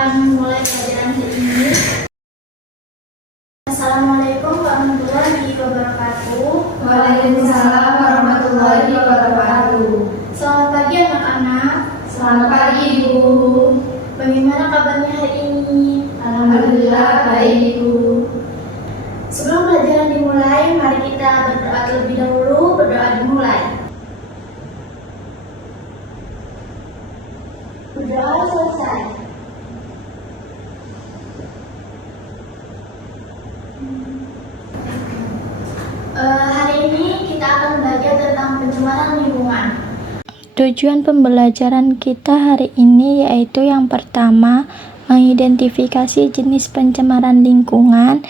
akan mulai pelajaran hari ini. Assalamualaikum warahmatullahi wabarakatuh. Waalaikumsalam warahmatullahi wabarakatuh. Selamat pagi anak-anak. Selamat pagi Ibu. Bagaimana kabarnya hari ini? Alhamdulillah baik Ibu. Sebelum pelajaran dimulai, mari kita berdoa terlebih dahulu. Berdoa dimulai. Berdoa selesai. Hari ini kita akan belajar tentang pencemaran lingkungan. Tujuan pembelajaran kita hari ini yaitu yang pertama, mengidentifikasi jenis pencemaran lingkungan.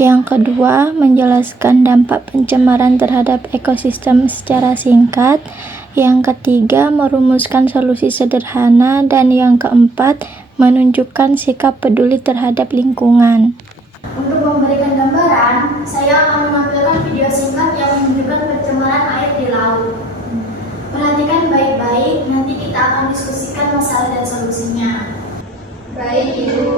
Yang kedua, menjelaskan dampak pencemaran terhadap ekosistem secara singkat. Yang ketiga, merumuskan solusi sederhana. Dan yang keempat, menunjukkan sikap peduli terhadap lingkungan. Untuk memberikan gambaran, saya akan menampilkan video singkat yang menunjukkan pencemaran air di laut. Perhatikan baik-baik, nanti kita akan diskusikan masalah dan solusinya. Baik Ibu.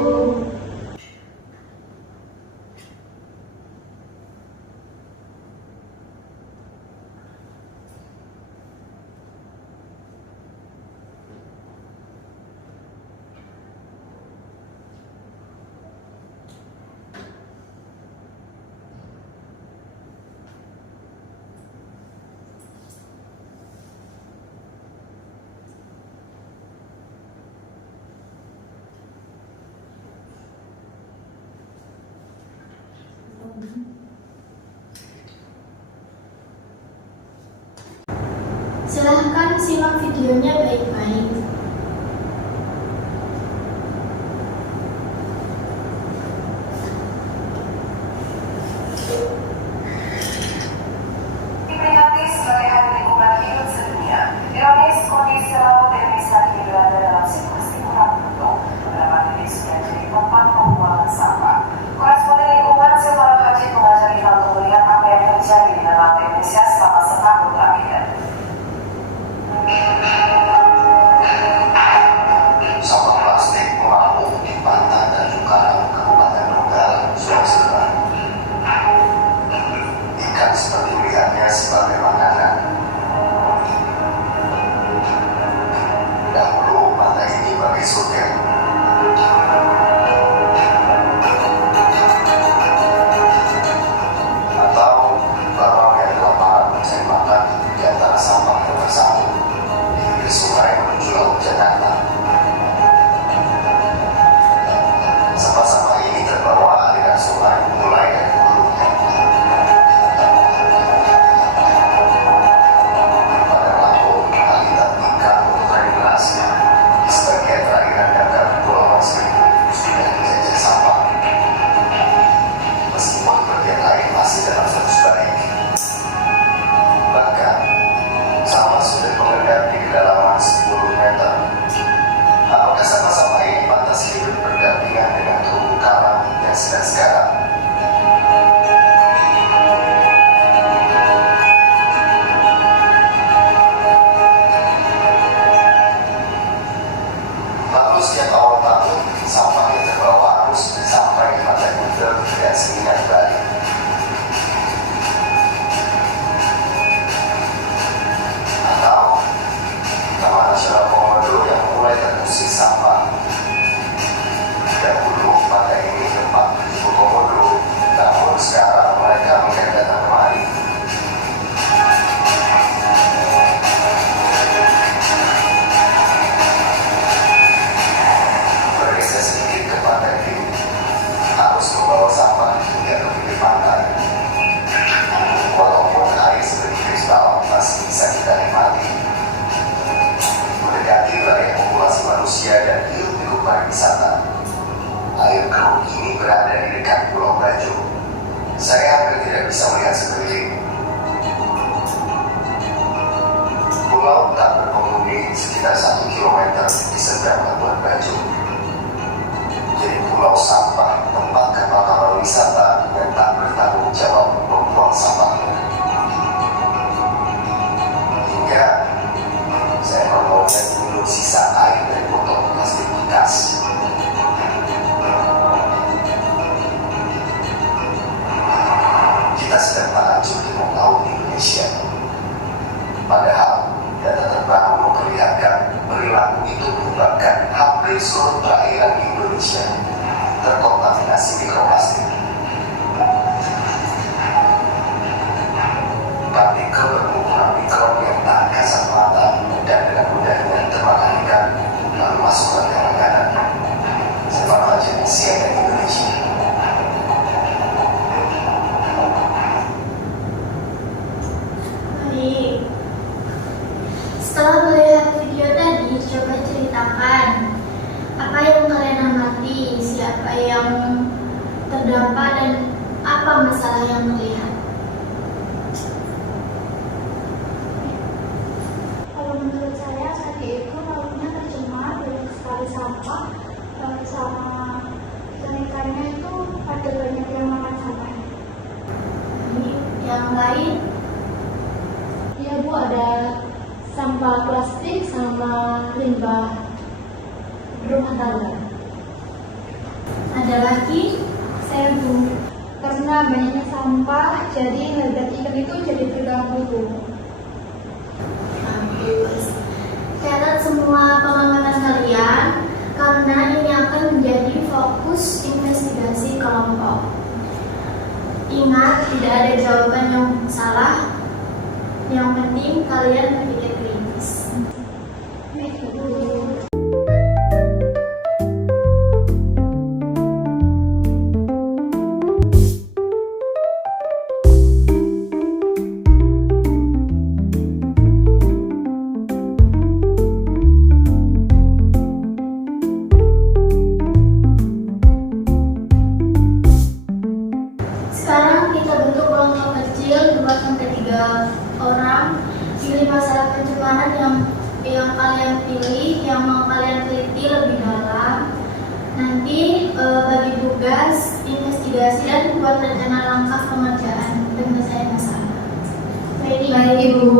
Silahkan simak videonya baik-baik. Diperingati sebagai Hari Lingkungan Hidup Sedunia, ironis kondisi laut yang saat ini berada dalam situasi kurang beruntung. Beberapa titik sudah jadi tempat pembuangan sampah. Koresponden lingkungan Silvana Haji mengajak kita untuk melihat apa yang terjadi di laut Indonesia selama setahun terakhir. Sampah plastik melampung di pantai Tanjung Karang, Kabupaten Donggala, Sulawesi Selatan. Ikan seperti melihatnya sebagai makanan. Dahulu pantai ini bagai surga. Atau bawang yang kelaparan mencari makan di antara sampah yang bersambung di pinggir sungai menuju laut Jakarta. Sampah-sampah ini terbawa aliran sungai mulai dari hulunya. Pada Lampung, aliran ikan drainase di sebagian perairan datar Kepulauan Seribu sudah dijajah sampah. Meskipun bagian lain masih dalam status baik. Bahkan, sampah sudah mengendap di kedalaman 10 meter. Apakah sampah-sampah ini pantas hidup berdampingan dengan terumbu karang yang sedang sekarang? Lalu setiap awal tahun, sampah yang terbawa arus sampai di pantai Kuta dan Seminyak Bali. Atau Taman Nasional Komodo yang mulai terusik sampah. Dahulu pantai ini tempat berjumpa komodo, namun sekarang mereka mulai datang kemari. Bergeser sedikit ke pantai View, harus membawa sampah hingga ke pinggir pantai. Walaupun air seperti kristal masih bisa kita nikmati. Mendekati wilayah populasi manusia dan hirup-pikuk pariwisata. Air keruh ini berada di dekat Pulau Bajo. Saya hampir tidak bisa melihat sekeliling. Pulau tak berpenghuni sekitar 1 kilometer di seberang Labuan Bajo. Jadi pulau sampah, tempat kapal-kapal wisata yang tak bertanggung jawab membuang sampahnya. Hingga saya membawa minum sisa air dari botol plastik bekas. Data terbaru memperlihatkan perilaku itu menyebabkan hampir seluruh perairan di Indonesia terkontaminasi mikroplastik. Partikel berukuran mikron yang tak kasat mata dan dengan mudahnya termakan ikan lalu masuk ke dalam makanan. Sebab aja CNN Indonesia. Baik. Setelah melihat video tadi, coba ceritakan apa yang kalian amati, siapa yang terdampak dan apa masalah yang melihat. Kalau menurut saya tadi itu lautnya tercemar banyak sekali sampah sama ikan-ikannya itu ada banyak yang makan sampah. Yang lain, Iya Bu, ada sampah plastik sama limbah rumah tangga. ada lagi, saya Bu. Karena banyaknya sampah, jadi harga ikan itu jadi terganggu Bu. Bagus. Catat semua pengamatan kalian karena ini akan menjadi fokus investigasi kelompok. Ingat, tidak ada jawaban yang salah. Yang penting kalian berpikir kritis. Sekarang kita bentuk kelompok kecil 2-3 orang. Pilih masalah pencemaran yang kalian pilih, yang mau kalian teliti lebih dalam. Nanti bagi tugas, investigasi dan buat rencana langkah pengerjaan penyelesaian masalah. Baik Ibu.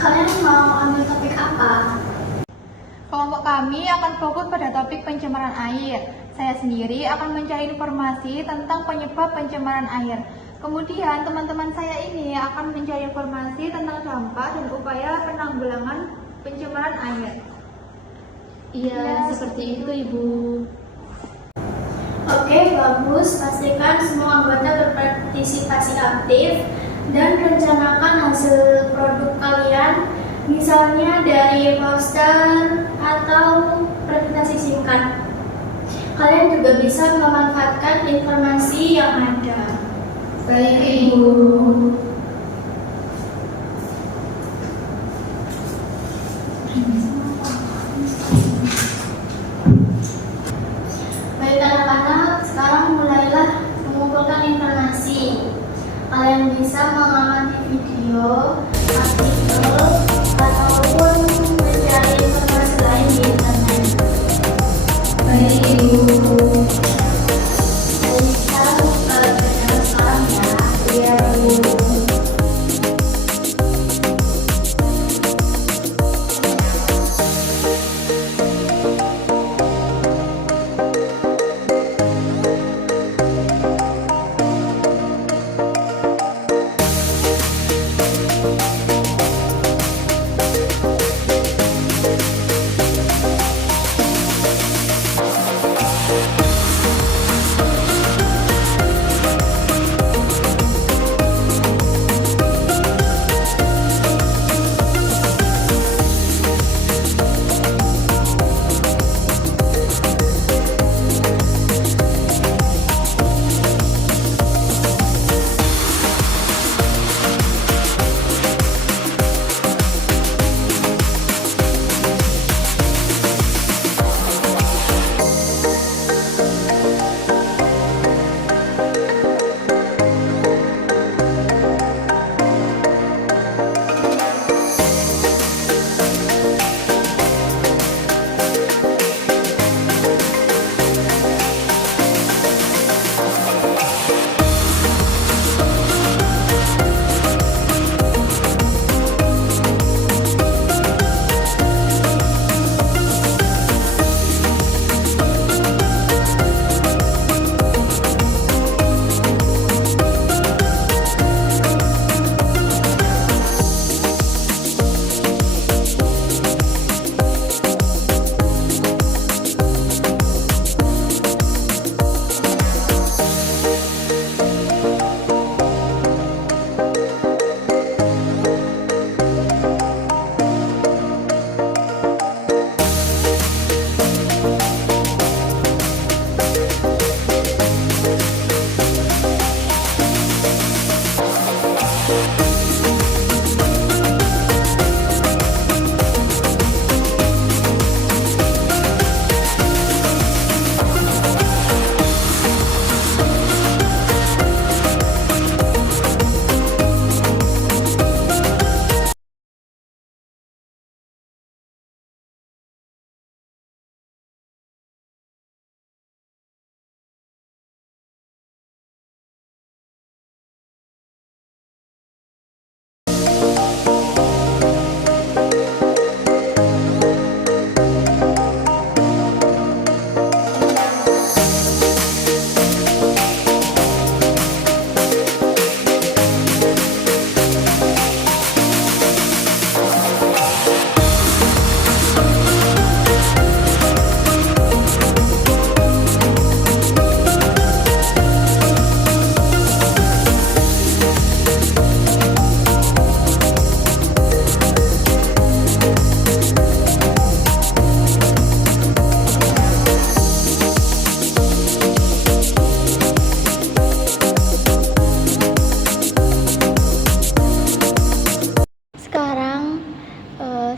Kalian mau ambil topik apa? Kelompok kami akan fokus pada topik pencemaran air. Saya sendiri akan mencari informasi tentang penyebab pencemaran air. Kemudian teman-teman saya ini akan mencari informasi tentang dampak dan upaya penanggulangan pencemaran air. Iya, seperti itu Ibu. Oke, bagus. Pastikan semua anggota berpartisipasi aktif dan rencanakan hasil produk kalian, misalnya dari poster atau presentasi singkat. Kalian juga bisa memanfaatkan informasi yang ada. Baik Ibu. Baik anak-anak, sekarang mulailah mengumpulkan informasi. Kalian bisa mengamati video, artikel, ataupun mencari informasi lain di internet. Baik Ibu. Jadi sekarang kita belajar sekarang ya. Iya Bu.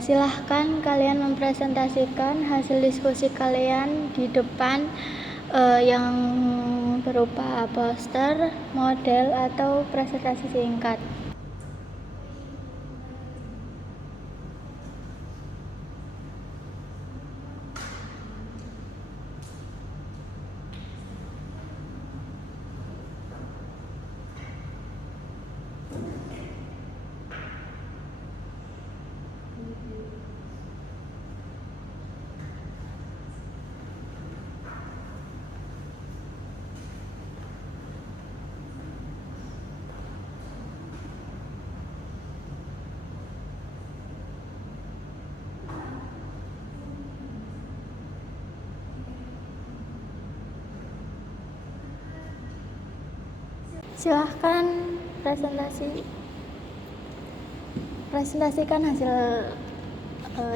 Silahkan kalian mempresentasikan hasil diskusi kalian di depan yang berupa poster, model, atau presentasi singkat. Silahkan presentasikan hasil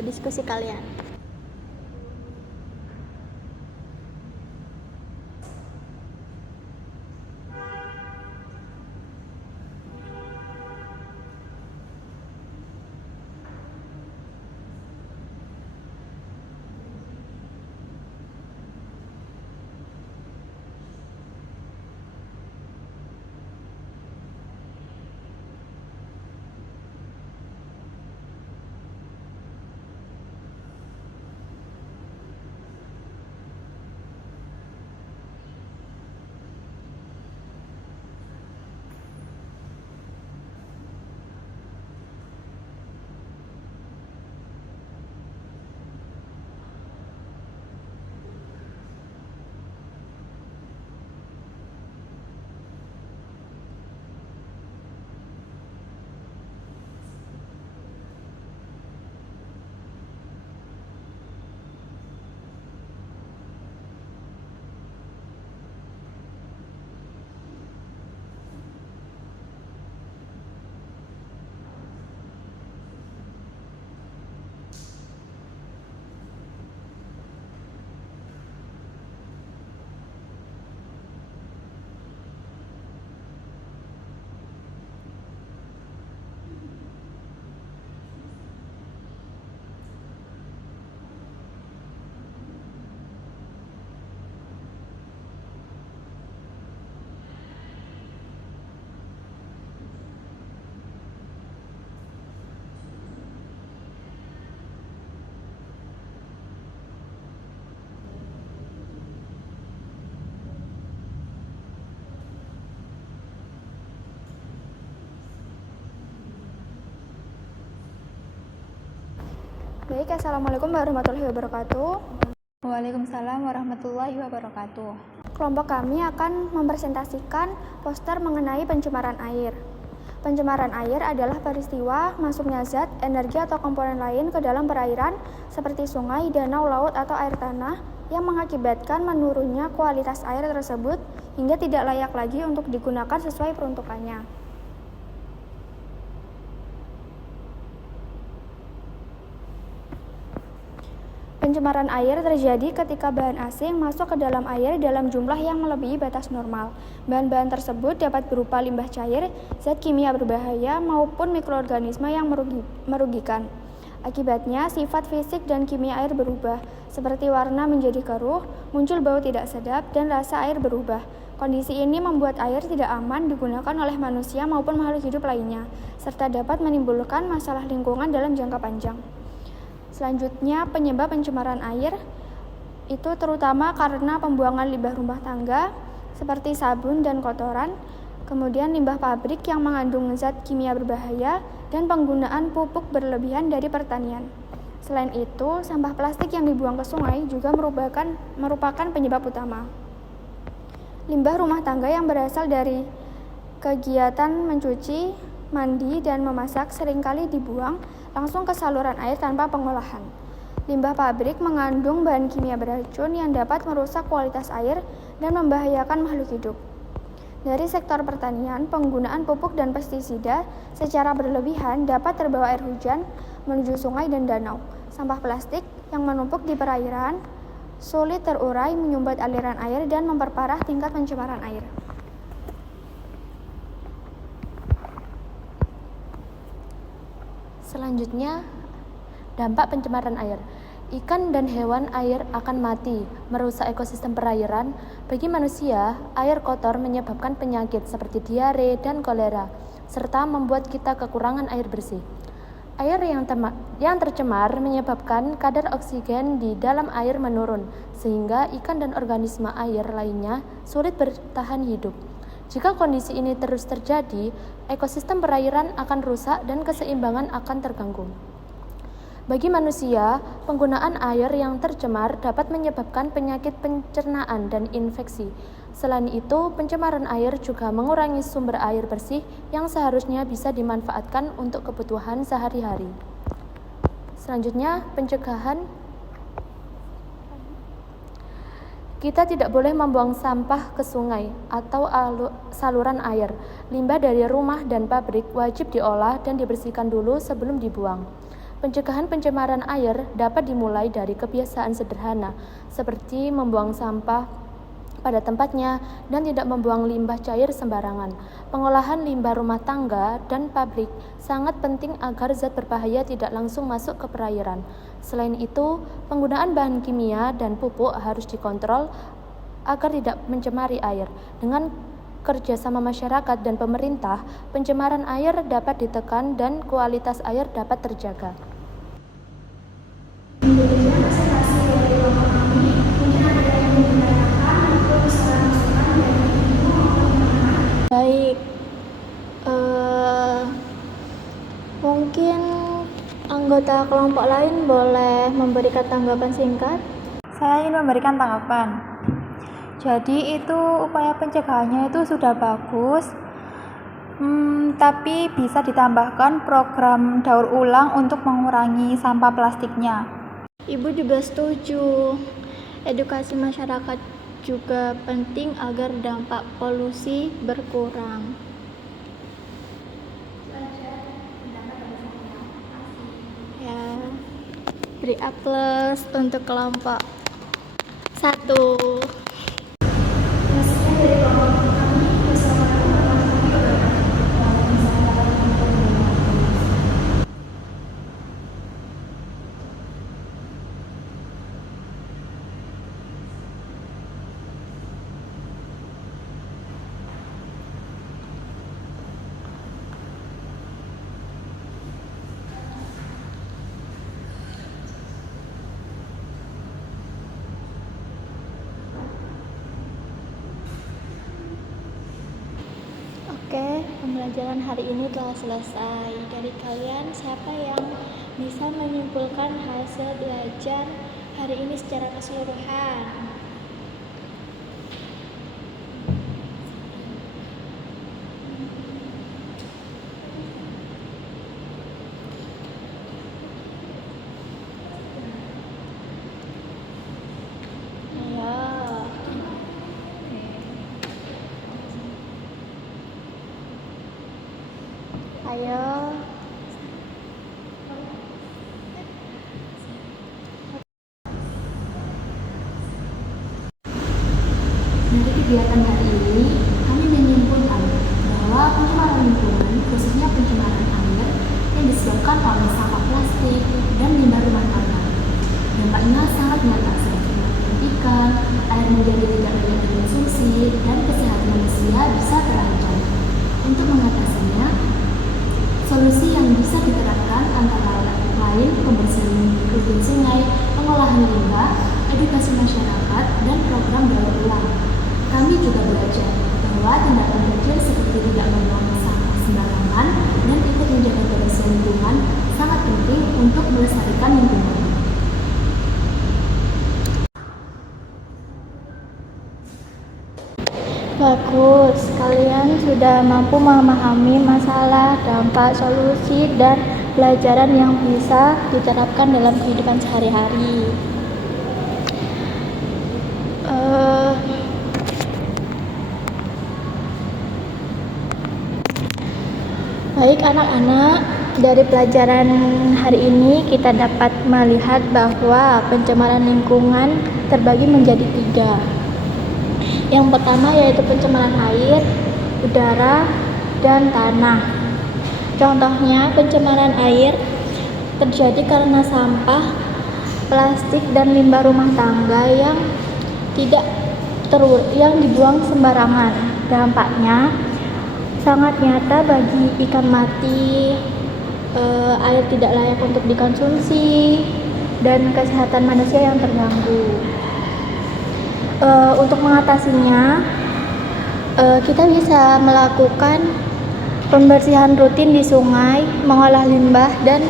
diskusi kalian. Baik, Assalamualaikum warahmatullahi wabarakatuh. Waalaikumsalam warahmatullahi wabarakatuh. Kelompok kami akan mempresentasikan poster mengenai pencemaran air. Pencemaran air adalah peristiwa masuknya zat, energi atau komponen lain ke dalam perairan seperti sungai, danau, laut, atau air tanah yang mengakibatkan menurunnya kualitas air tersebut hingga tidak layak lagi untuk digunakan sesuai peruntukannya. Pencemaran air terjadi ketika bahan asing masuk ke dalam air dalam jumlah yang melebihi batas normal. Bahan-bahan tersebut dapat berupa limbah cair, zat kimia berbahaya, maupun mikroorganisme yang merugikan. Akibatnya, sifat fisik dan kimia air berubah, seperti warna menjadi keruh, muncul bau tidak sedap, dan rasa air berubah. Kondisi ini membuat air tidak aman digunakan oleh manusia maupun makhluk hidup lainnya, serta dapat menimbulkan masalah lingkungan dalam jangka panjang. Selanjutnya, penyebab pencemaran air itu terutama karena pembuangan limbah rumah tangga seperti sabun dan kotoran, kemudian limbah pabrik yang mengandung zat kimia berbahaya, dan penggunaan pupuk berlebihan dari pertanian. Selain itu, sampah plastik yang dibuang ke sungai juga merupakan penyebab utama. Limbah rumah tangga yang berasal dari kegiatan mencuci, mandi, dan memasak seringkali dibuang langsung ke saluran air tanpa pengolahan. Limbah pabrik mengandung bahan kimia beracun yang dapat merusak kualitas air dan membahayakan makhluk hidup. Dari sektor pertanian, penggunaan pupuk dan pestisida secara berlebihan dapat terbawa air hujan menuju sungai dan danau. Sampah plastik yang menumpuk di perairan sulit terurai, menyumbat aliran air dan memperparah tingkat pencemaran air. Selanjutnya, Dampak pencemaran air. Ikan dan hewan air akan mati, merusak ekosistem perairan. Bagi manusia, air kotor menyebabkan penyakit seperti diare dan kolera, serta membuat kita kekurangan air bersih. Air yang tercemar menyebabkan kadar oksigen di dalam air menurun, sehingga ikan dan organisme air lainnya sulit bertahan hidup. Jika kondisi ini terus terjadi, ekosistem perairan akan rusak dan keseimbangan akan terganggu. Bagi manusia, penggunaan air yang tercemar dapat menyebabkan penyakit pencernaan dan infeksi. Selain itu, pencemaran air juga mengurangi sumber air bersih yang seharusnya bisa dimanfaatkan untuk kebutuhan sehari-hari. Selanjutnya, pencegahan. Kita tidak boleh membuang sampah ke sungai atau saluran air. Limbah dari rumah dan pabrik wajib diolah dan dibersihkan dulu sebelum dibuang. Pencegahan pencemaran air dapat dimulai dari kebiasaan sederhana, seperti membuang sampah pada tempatnya dan tidak membuang limbah cair sembarangan. Pengolahan limbah rumah tangga dan pabrik sangat penting agar zat berbahaya tidak langsung masuk ke perairan. Selain itu, penggunaan bahan kimia dan pupuk harus dikontrol agar tidak mencemari air. Dengan kerjasama masyarakat dan pemerintah, pencemaran air dapat ditekan dan kualitas air dapat terjaga. Demikian presentasi dari kelompok kami. Mungkin ada yang ingin ditanyakan untuk masukan dari ibu maupun teman-teman. Baik, mungkin anggota kelompok lain boleh memberikan tanggapan singkat. Saya ingin memberikan tanggapan. Jadi itu upaya pencegahannya itu sudah bagus, tapi bisa ditambahkan program daur ulang untuk mengurangi sampah plastiknya. Ibu juga setuju. Edukasi masyarakat juga penting agar dampak polusi berkurang. Ya, beri aplaus untuk kelompok 1. Sekian dari kelompok kami. Wassalamualaikum warahmatullahi wabarakatuh. Oke, pembelajaran hari ini telah selesai. Dari kalian, siapa yang bisa menyimpulkan hasil belajar hari ini secara keseluruhan? Ayo. Ayo. Dari kegiatan hari ini, kami menyimpulkan bahwa pencemaran lingkungan, khususnya pencemaran air, yang disebabkan oleh sampah plastik dan limbah rumah tangga. Dampaknya sangat nyata seperti kematian ikan, air menjadi tidak layak dikonsumsi, dan kesehatan manusia bisa terancam. Untuk mengatasinya, solusi yang bisa diterapkan antara lain pembersihan rutin sungai, pengolahan limbah, edukasi masyarakat, dan program daur ulang. Kami juga belajar bahwa tindakan kecil seperti tidak membuang sampah sembarangan dan ikut menjaga kebersihan lingkungan sangat penting untuk melestarikan lingkungan. Bagus, kalian sudah mampu memahami masalah, dampak, solusi, dan pelajaran yang bisa diterapkan dalam kehidupan sehari-hari. Baik anak-anak, dari pelajaran hari ini kita dapat melihat bahwa pencemaran lingkungan terbagi menjadi 3. Yang pertama yaitu pencemaran air, udara, dan tanah. Contohnya pencemaran air terjadi karena sampah, plastik, dan limbah rumah tangga yang tidak yang dibuang sembarangan. Dampaknya sangat nyata bagi ikan mati, air tidak layak untuk dikonsumsi, dan kesehatan manusia yang terganggu. Untuk mengatasinya, kita bisa melakukan pembersihan rutin di sungai, mengolah limbah, dan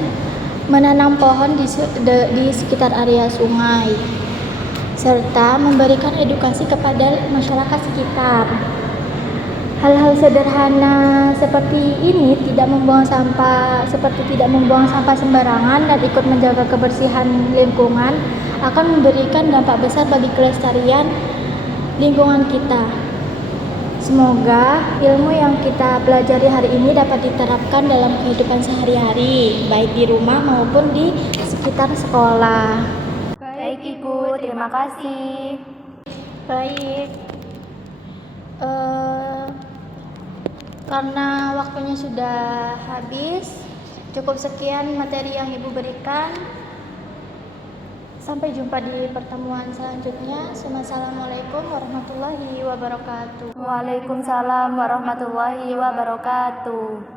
menanam pohon di sekitar area sungai, serta memberikan edukasi kepada masyarakat sekitar. Hal-hal sederhana seperti ini tidak membuang sampah sembarangan dan ikut menjaga kebersihan lingkungan akan memberikan dampak besar bagi kelestarian lingkungan kita. Semoga ilmu yang kita pelajari hari ini dapat diterapkan dalam kehidupan sehari-hari, baik di rumah maupun di sekitar sekolah. Baik Ibu, terima kasih. Baik, karena waktunya sudah habis, cukup sekian materi yang Ibu berikan. Sampai jumpa di pertemuan selanjutnya. Wassalamualaikum warahmatullahi wabarakatuh. Waalaikumsalam warahmatullahi wabarakatuh.